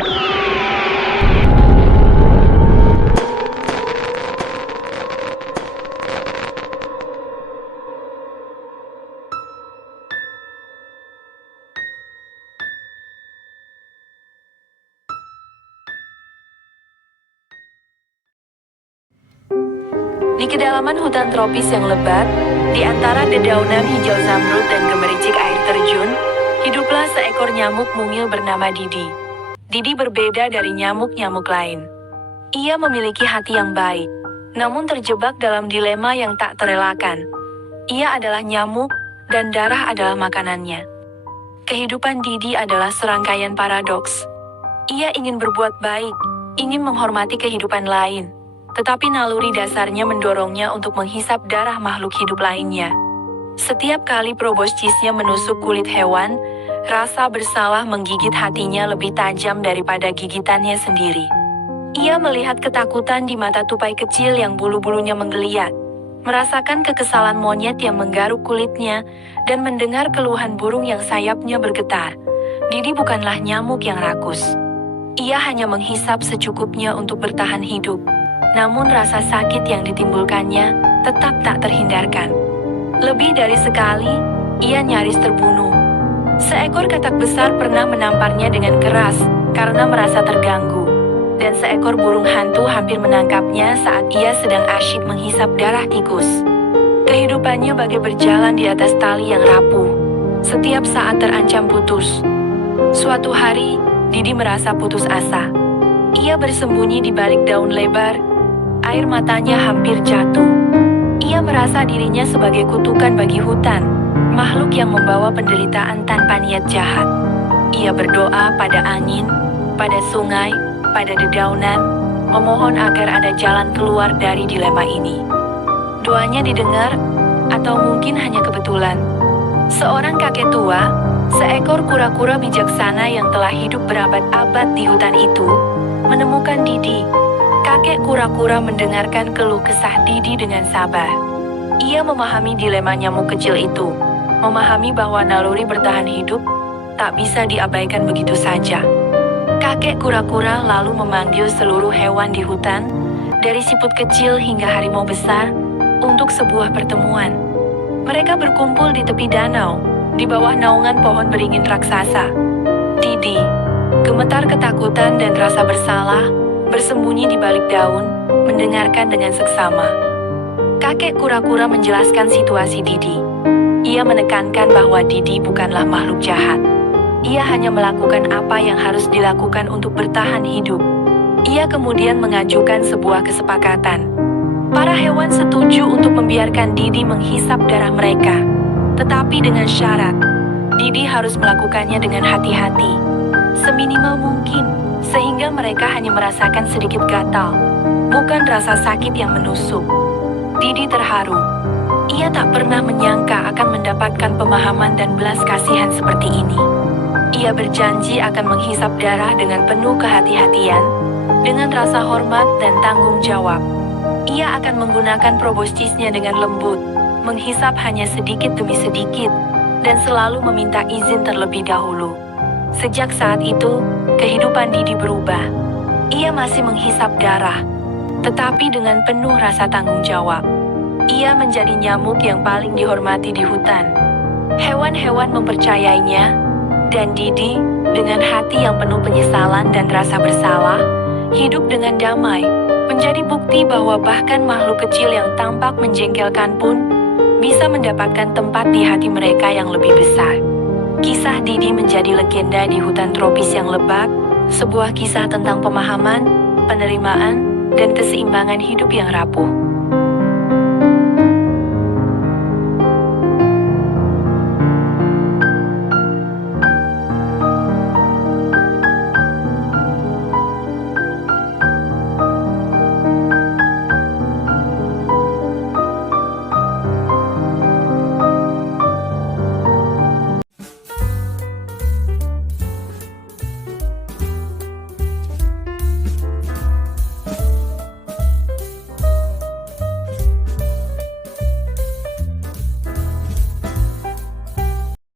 Di kedalaman hutan tropis yang lebat, di antara dedaunan hijau zamrud dan gemericik air terjun, hiduplah seekor nyamuk mungil bernama Didi. Didi berbeda dari nyamuk-nyamuk lain. Ia memiliki hati yang baik, namun terjebak dalam dilema yang tak terelakkan. Ia adalah nyamuk, dan darah adalah makanannya. Kehidupan Didi adalah serangkaian paradoks. Ia ingin berbuat baik, ingin menghormati kehidupan lain, tetapi naluri dasarnya mendorongnya untuk menghisap darah makhluk hidup lainnya. Setiap kali proboscisnya menusuk kulit hewan, rasa bersalah menggigit hatinya lebih tajam daripada gigitannya sendiri. Ia melihat ketakutan di mata tupai kecil yang bulu-bulunya menggeliat, merasakan kekesalan monyet yang menggaruk kulitnya, dan mendengar keluhan burung yang sayapnya bergetar. Didi bukanlah nyamuk yang rakus. Ia hanya menghisap secukupnya untuk bertahan hidup. Namun rasa sakit yang ditimbulkannya tetap tak terhindarkan. Lebih dari sekali, ia nyaris terbunuh. Seekor katak besar pernah menamparnya dengan keras karena merasa terganggu. Dan seekor burung hantu hampir menangkapnya saat ia sedang asyik menghisap darah tikus. Kehidupannya bagai berjalan di atas tali yang rapuh. Setiap saat terancam putus. Suatu hari, Didi merasa putus asa. Ia bersembunyi di balik daun lebar. Air matanya hampir jatuh. Ia merasa dirinya sebagai kutukan bagi hutan, makhluk yang membawa penderitaan tanpa niat jahat. Ia berdoa pada angin, pada sungai, pada dedaunan, memohon agar ada jalan keluar dari dilema ini. Doanya didengar, atau mungkin hanya kebetulan. Seorang kakek tua, seekor kura-kura bijaksana yang telah hidup berabad-abad di hutan itu, menemukan Didi. Kakek kura-kura mendengarkan keluh kesah Didi dengan sabar. Ia memahami dilema nyamuk kecil itu, memahami bahwa naluri bertahan hidup tak bisa diabaikan begitu saja. Kakek kura-kura lalu memanggil seluruh hewan di hutan, dari siput kecil hingga harimau besar, untuk sebuah pertemuan. Mereka berkumpul di tepi danau, di bawah naungan pohon beringin raksasa. Didi, gemetar ketakutan dan rasa bersalah, bersembunyi di balik daun, mendengarkan dengan seksama. Kakek kura-kura menjelaskan situasi Didi. Ia menekankan bahwa Didi bukanlah makhluk jahat. Ia hanya melakukan apa yang harus dilakukan untuk bertahan hidup. Ia kemudian mengajukan sebuah kesepakatan. Para hewan setuju untuk membiarkan Didi menghisap darah mereka. Tetapi dengan syarat, Didi harus melakukannya dengan hati-hati, seminimal mungkin, sehingga mereka hanya merasakan sedikit gatal, bukan rasa sakit yang menusuk. Didi terharu. Ia tak pernah menyangka akan mendapatkan pemahaman dan belas kasihan seperti ini. Ia berjanji akan menghisap darah dengan penuh kehati-hatian, dengan rasa hormat dan tanggung jawab. Ia akan menggunakan proboscisnya dengan lembut, menghisap hanya sedikit demi sedikit, dan selalu meminta izin terlebih dahulu. Sejak saat itu, kehidupan Didi berubah. Ia masih menghisap darah, tetapi dengan penuh rasa tanggung jawab. Ia menjadi nyamuk yang paling dihormati di hutan. Hewan-hewan mempercayainya, dan Didi, dengan hati yang penuh penyesalan dan rasa bersalah, hidup dengan damai, menjadi bukti bahwa bahkan makhluk kecil yang tampak menjengkelkan pun bisa mendapatkan tempat di hati mereka yang lebih besar. Kisah Didi menjadi legenda di hutan tropis yang lebat, sebuah kisah tentang pemahaman, penerimaan, dan keseimbangan hidup yang rapuh.